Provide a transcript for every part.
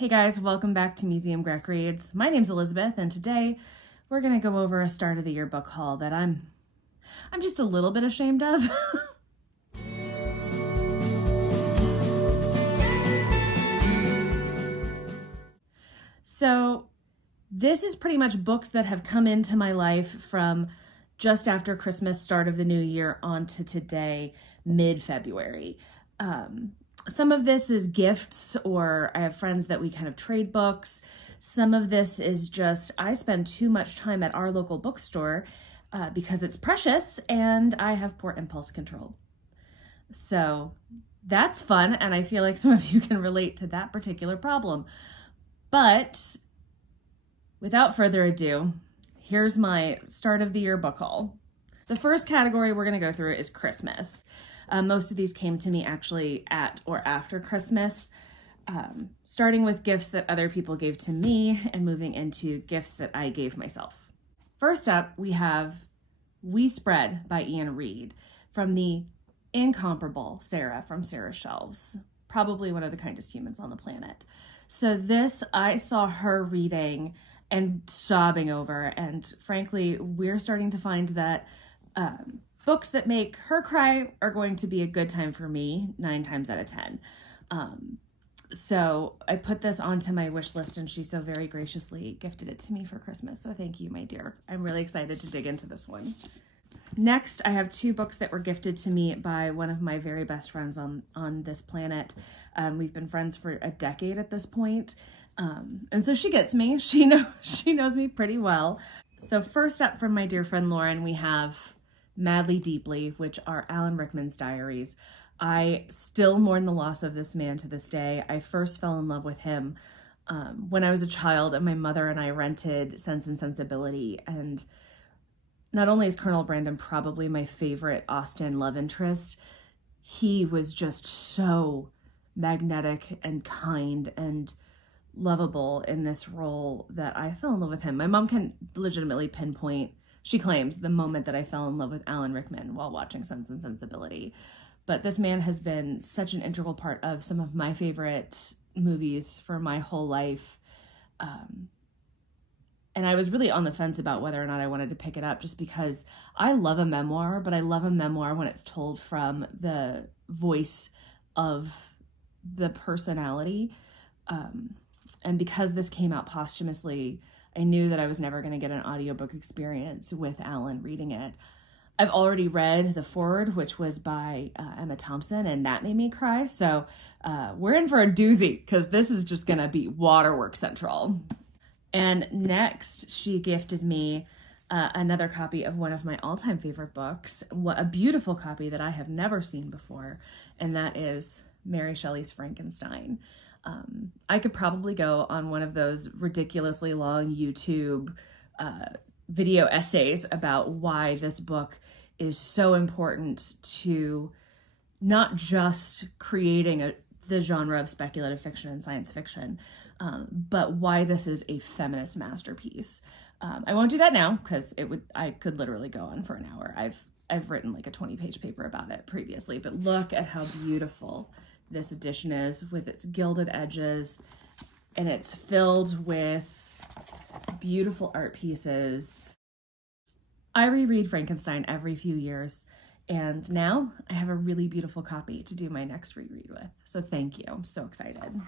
Hey guys, welcome back to Museum Grec Reads. My name's Elizabeth, and today we're gonna go over a start of the year book haul that I'm just a little bit ashamed of. So this is pretty much books that have come into my life from just after Christmas, start of the new year, on to today, mid-February. Some of this is gifts, or I have friends that we kind of trade books. Some of this is just, I spend too much time at our local bookstore because it's precious and I have poor impulse control. So that's fun, and I feel like some of you can relate to that particular problem. But without further ado, here's my start of the year book haul. The first category we're going to go through is Christmas. Most of these came to me actually at or after Christmas, starting with gifts that other people gave to me and moving into gifts that I gave myself. First up, we have We Spread by Ian Reid from the incomparable Sarah from Sarah's Shelves, probably one of the kindest humans on the planet. So this, I saw her reading and sobbing over, and frankly, we're starting to find that books that make her cry are going to be a good time for me 9 times out of 10. So I put this onto my wish list, and she so very graciously gifted it to me for Christmas. So thank you, my dear. I'm really excited to dig into this one. Next, I have 2 books that were gifted to me by one of my very best friends on this planet. We've been friends for a decade at this point. And so she gets me. She knows me pretty well. So first up, from my dear friend Lauren, we have Madly Deeply, which are Alan Rickman's diaries. I still mourn the loss of this man to this day. I first fell in love with him when I was a child, and my mother and I rented Sense and Sensibility. And not only is Colonel Brandon probably my favorite Austen love interest, he was just so magnetic and kind and lovable in this role that I fell in love with him. My mom can legitimately pinpoint, she claims, the moment that I fell in love with Alan Rickman while watching Sense and Sensibility. But this man has been such an integral part of some of my favorite movies for my whole life. And I was really on the fence about whether or not I wanted to pick it up, just because I love a memoir, but I love a memoir when it's told from the voice of the personality. And because this came out posthumously, I knew that I was never going to get an audiobook experience with Alan reading it. I've already read the foreword, which was by Emma Thompson, and that made me cry. So we're in for a doozy, because this is just going to be waterwork central. And next, she gifted me another copy of one of my all-time favorite books, a beautiful copy that I have never seen before, and that is Mary Shelley's Frankenstein. I could probably go on one of those ridiculously long YouTube video essays about why this book is so important to not just creating the genre of speculative fiction and science fiction, but why this is a feminist masterpiece. I won't do that now, because I could literally go on for an hour. I've written like a 20-page paper about it previously, but look at how beautiful this edition is, with its gilded edges, and it's filled with beautiful art pieces. I reread Frankenstein every few years, and now I have a really beautiful copy to do my next reread with. So thank you. I'm so excited.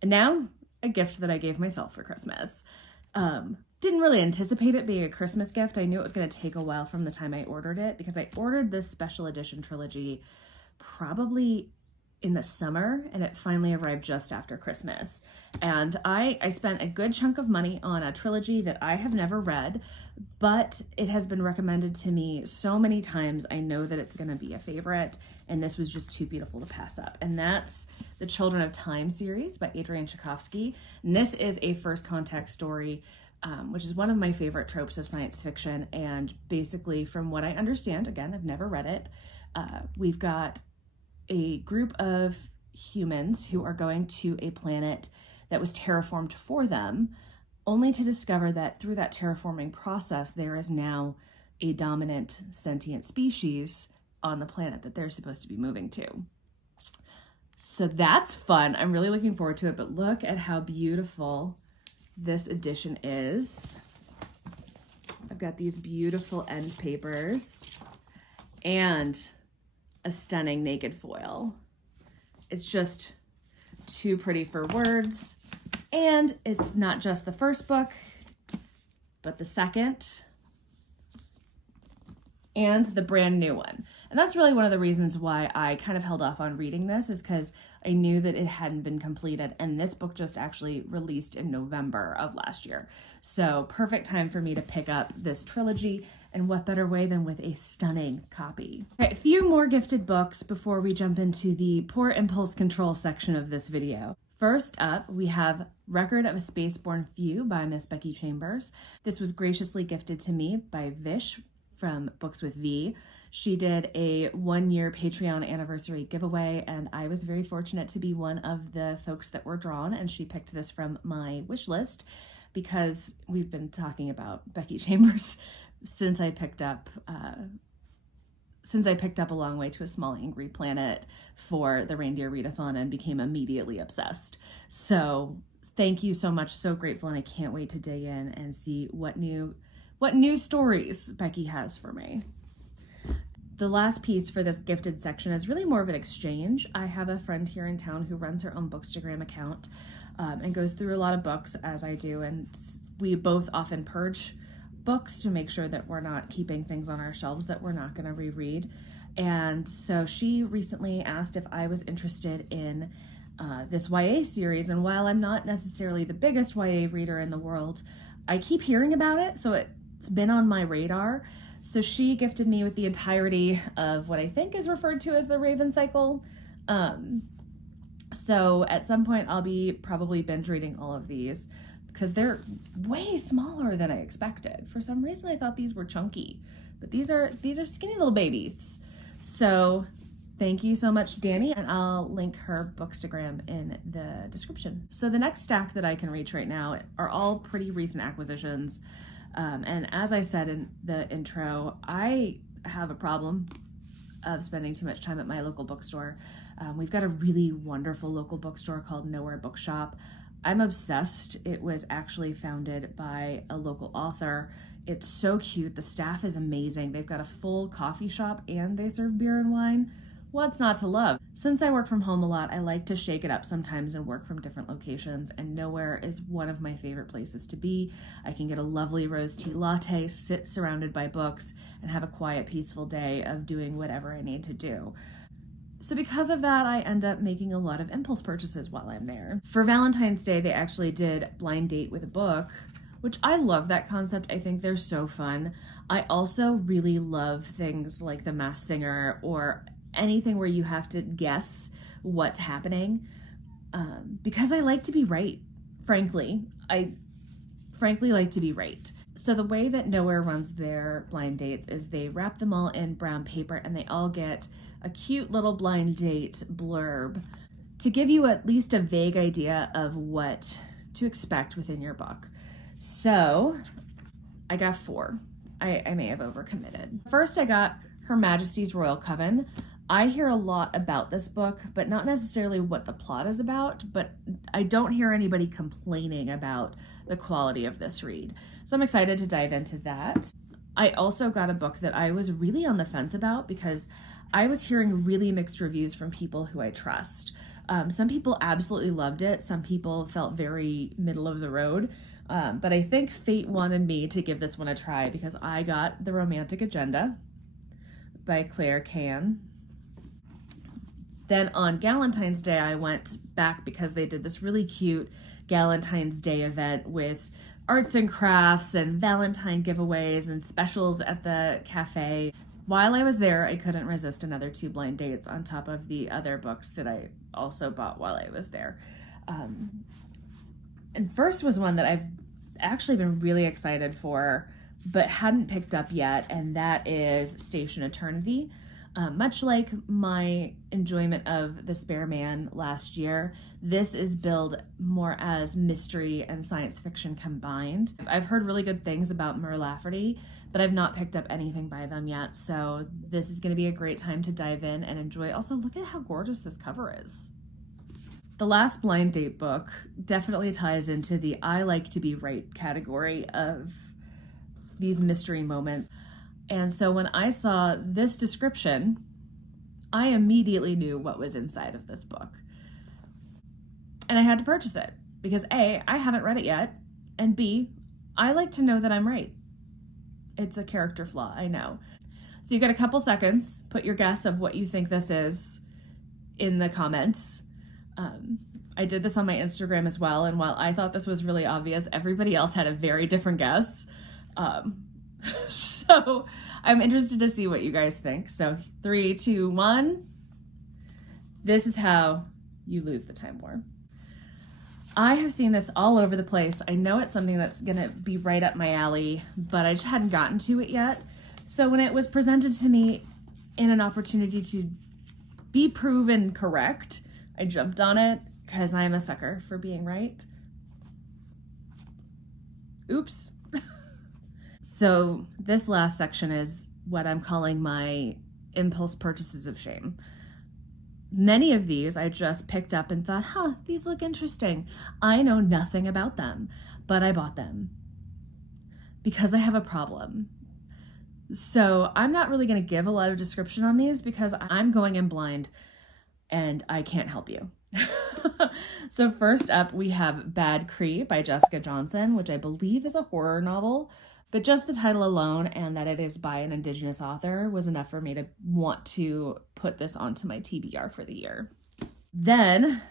And now, a gift that I gave myself for Christmas. Didn't really anticipate it being a Christmas gift. I knew it was going to take a while from the time I ordered it, because I ordered this special edition trilogy probably in the summer, and it finally arrived just after Christmas. And I spent a good chunk of money on a trilogy that I have never read, but it has been recommended to me so many times, I know that it's going to be a favorite, and this was just too beautiful to pass up. And that's the Children of Time series by Adrian Tchaikovsky. And this is a first contact story, which is one of my favorite tropes of science fiction. And basically, from what I understand, again, I've never read it, we've got a group of humans who are going to a planet that was terraformed for them, only to discover that through that terraforming process, there is now a dominant sentient species on the planet that they're supposed to be moving to. So that's fun. I'm really looking forward to it, but look at how beautiful this edition is. I've got these beautiful end papers and a stunning naked foil. It's just too pretty for words. And it's not just the first book, but the second and the brand new one. And that's really one of the reasons why I kind of held off on reading this, is because I knew that it hadn't been completed, and this book just actually released in November of last year. So perfect time for me to pick up this trilogy, and what better way than with a stunning copy. Okay, a few more gifted books before we jump into the poor impulse control section of this video. First up, we have Record of a Spaceborn Few by Miss Becky Chambers. This was graciously gifted to me by Vish from Books with V. She did a 1-year Patreon anniversary giveaway, and I was very fortunate to be one of the folks that were drawn, and she picked this from my wish list because we've been talking about Becky Chambers since I picked up A Long Way to a Small Angry Planet for the Reindeer Readathon and became immediately obsessed. So thank you so much, so grateful, and I can't wait to dig in and see what new stories Becky has for me. The last piece for this gifted section is really more of an exchange. I have a friend here in town who runs her own Bookstagram account and goes through a lot of books, as I do, and we both often purge books to make sure that we're not keeping things on our shelves that we're not going to reread. And so she recently asked if I was interested in this YA series, and while I'm not necessarily the biggest YA reader in the world, I keep hearing about it, so it's been on my radar. So she gifted me with the entirety of what I think is referred to as the Raven Cycle. So at some point I'll be probably binge reading all of these because they're way smaller than I expected. For some reason I thought these were chunky, but these are skinny little babies. So thank you so much, Danny, and I'll link her Bookstagram in the description. So the next stack that I can reach right now are all pretty recent acquisitions. And as I said in the intro, I have a problem of spending too much time at my local bookstore. We've got a really wonderful local bookstore called Nowhere Bookshop. I'm obsessed. It was actually founded by a local author. It's so cute. The staff is amazing. They've got a full coffee shop and they serve beer and wine. What's not to love? Since I work from home a lot, I like to shake it up sometimes and work from different locations, and Nowhere is one of my favorite places to be. I can get a lovely rose tea latte, sit surrounded by books, and have a quiet, peaceful day of doing whatever I need to do. So because of that, I end up making a lot of impulse purchases while I'm there. For Valentine's Day, they actually did blind date with a book, which I love that concept. I think they're so fun. I also really love things like The Masked Singer or anything where you have to guess what's happening, because I like to be right, frankly. I frankly like to be right. So the way that Nowhere runs their blind dates is they wrap them all in brown paper and they all get a cute little blind date blurb to give you at least a vague idea of what to expect within your book. So I got 4. I may have overcommitted. First, I got Her Majesty's Royal Coven. I hear a lot about this book, but not necessarily what the plot is about, but I don't hear anybody complaining about the quality of this read. So I'm excited to dive into that. I also got a book that I was really on the fence about because I was hearing really mixed reviews from people who I trust. Some people absolutely loved it. Some people felt very middle of the road. But I think fate wanted me to give this one a try because I got The Romantic Agenda by Claire Can. Then on Galentine's Day, I went back because they did this really cute Galentine's Day event with arts and crafts and Valentine giveaways and specials at the cafe. While I was there, I couldn't resist another 2 blind dates on top of the other books that I also bought while I was there. And first was one that I've actually been really excited for, but hadn't picked up yet, and that is Station Eternity. Much like my enjoyment of The Spare Man last year, this is billed more as mystery and science fiction combined. I've heard really good things about Mur Lafferty, but I've not picked up anything by them yet, so this is going to be a great time to dive in and enjoy. Also, look at how gorgeous this cover is. The last blind date book definitely ties into the I like to be right category of these mystery moments. And so when I saw this description, I immediately knew what was inside of this book. And I had to purchase it because A, I haven't read it yet, and B, I like to know that I'm right. It's a character flaw, I know. So you've got a couple seconds. Put your guess of what you think this is in the comments. I did this on my Instagram as well, and while I thought this was really obvious, everybody else had a very different guess. So I'm interested to see what you guys think. So 3, 2, 1. This is how you lose the Time War. I have seen this all over the place. I know it's something that's gonna be right up my alley, but I just hadn't gotten to it yet. So when it was presented to me in an opportunity to be proven correct, I jumped on it because I'm a sucker for being right. Oops. So this last section is what I'm calling my impulse purchases of shame. Many of these I just picked up and thought, these look interesting. I know nothing about them, but I bought them because I have a problem. So I'm not really going to give a lot of description on these because I'm going in blind and I can't help you. So first up, we have Bad Cree by Jessica Johnson, which I believe is a horror novel, but just the title alone and that it is by an Indigenous author was enough for me to want to put this onto my TBR for the year. Then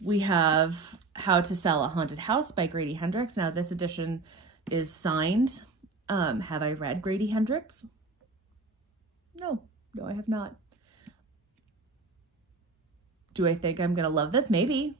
we have How to Sell a Haunted House by Grady Hendrix. Now this edition is signed. Have I read Grady Hendrix? No, I have not. Do I think I'm going to love this? Maybe.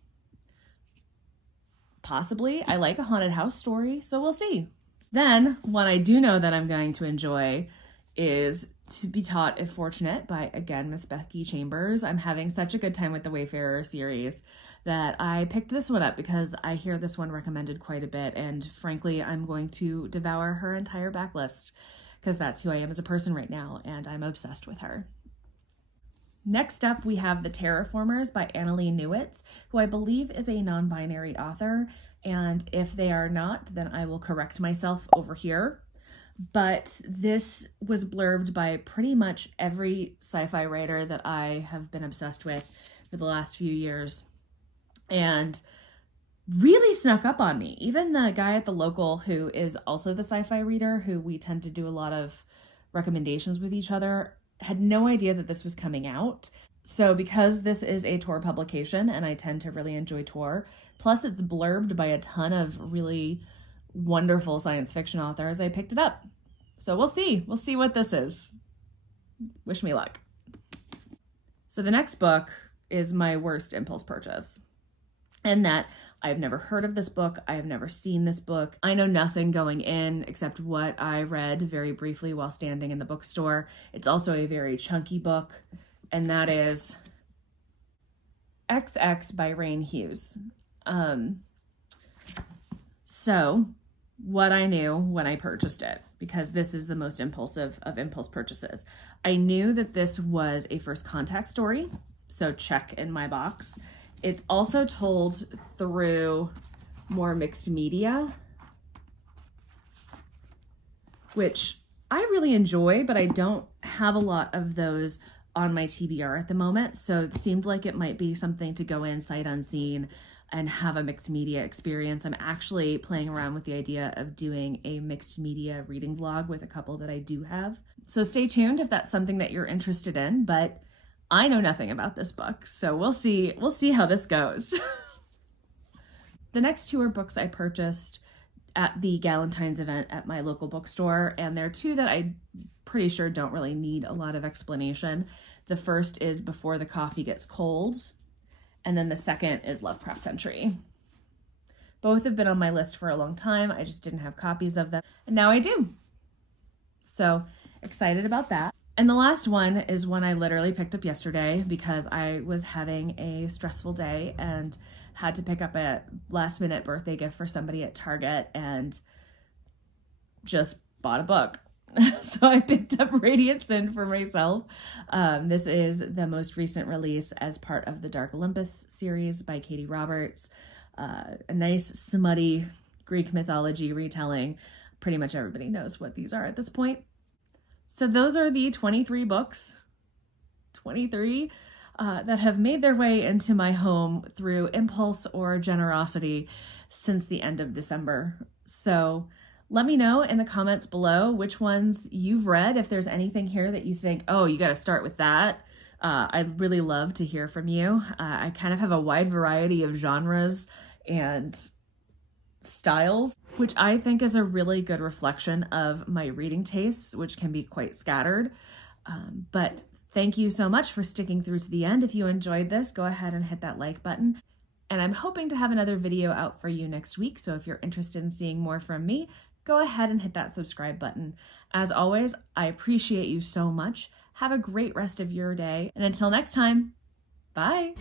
Possibly. I like a haunted house story, so we'll see. Then, one I do know that I'm going to enjoy is To Be Taught If Fortunate by, again, Miss Becky Chambers. I'm having such a good time with the Wayfarer series that I picked this one up because I hear this one recommended quite a bit, and frankly, I'm going to devour her entire backlist because that's who I am as a person right now, and I'm obsessed with her. Next up, we have The Terraformers by Annalee Newitz, who I believe is a non-binary author, and if they are not, then I will correct myself over here. But this was blurbed by pretty much every sci-fi writer that I have been obsessed with for the last few years, and really snuck up on me. Even the guy at the local who is also the sci-fi reader, who we tend to do a lot of recommendations with each other, had no idea that this was coming out. So because this is a Tor publication and I tend to really enjoy Tor, plus it's blurbed by a ton of really wonderful science fiction authors, I picked it up. So we'll see. We'll see what this is. Wish me luck. So the next book is my worst impulse purchase. And that I've never heard of this book. I have never seen this book. I know nothing going in except what I read very briefly while standing in the bookstore. It's also a very chunky book, and that is XX by Rain Hughes. So what I knew when I purchased it, because this is the most impulsive of impulse purchases, I knew that this was a first contact story, so check in my box. It's also told through more mixed media, which I really enjoy, but I don't have a lot of those on my TBR at the moment. So it seemed like it might be something to go in sight unseen and have a mixed media experience. I'm actually playing around with the idea of doing a mixed media reading vlog with a couple that I do have. So stay tuned if that's something that you're interested in, but I know nothing about this book, so we'll see how this goes. The next two are books I purchased at the Galentine's event at my local bookstore, and they're two that I'm pretty sure don't really need a lot of explanation. The first is Before the Coffee Gets Cold, and then the second is Lovecraft Country. Both have been on my list for a long time. I just didn't have copies of them, and now I do. So excited about that. And the last one is one I literally picked up yesterday because I was having a stressful day and had to pick up a last minute birthday gift for somebody at Target and just bought a book. So I picked up Radiance in for myself. This is the most recent release as part of the Dark Olympus series by Katie Roberts. A nice smutty Greek mythology retelling. Pretty much everybody knows what these are at this point. So those are the 23 books, 23, that have made their way into my home through impulse or generosity since the end of December. So let me know in the comments below which ones you've read, if there's anything here that you think, oh, you got to start with that. I'd really love to hear from you. I kind of have a wide variety of genres and styles, which I think is a really good reflection of my reading tastes, which can be quite scattered. But thank you so much for sticking through to the end. If you enjoyed this, go ahead and hit that like button. And I'm hoping to have another video out for you next week. So if you're interested in seeing more from me, go ahead and hit that subscribe button. As always, I appreciate you so much. Have a great rest of your day. And until next time, bye.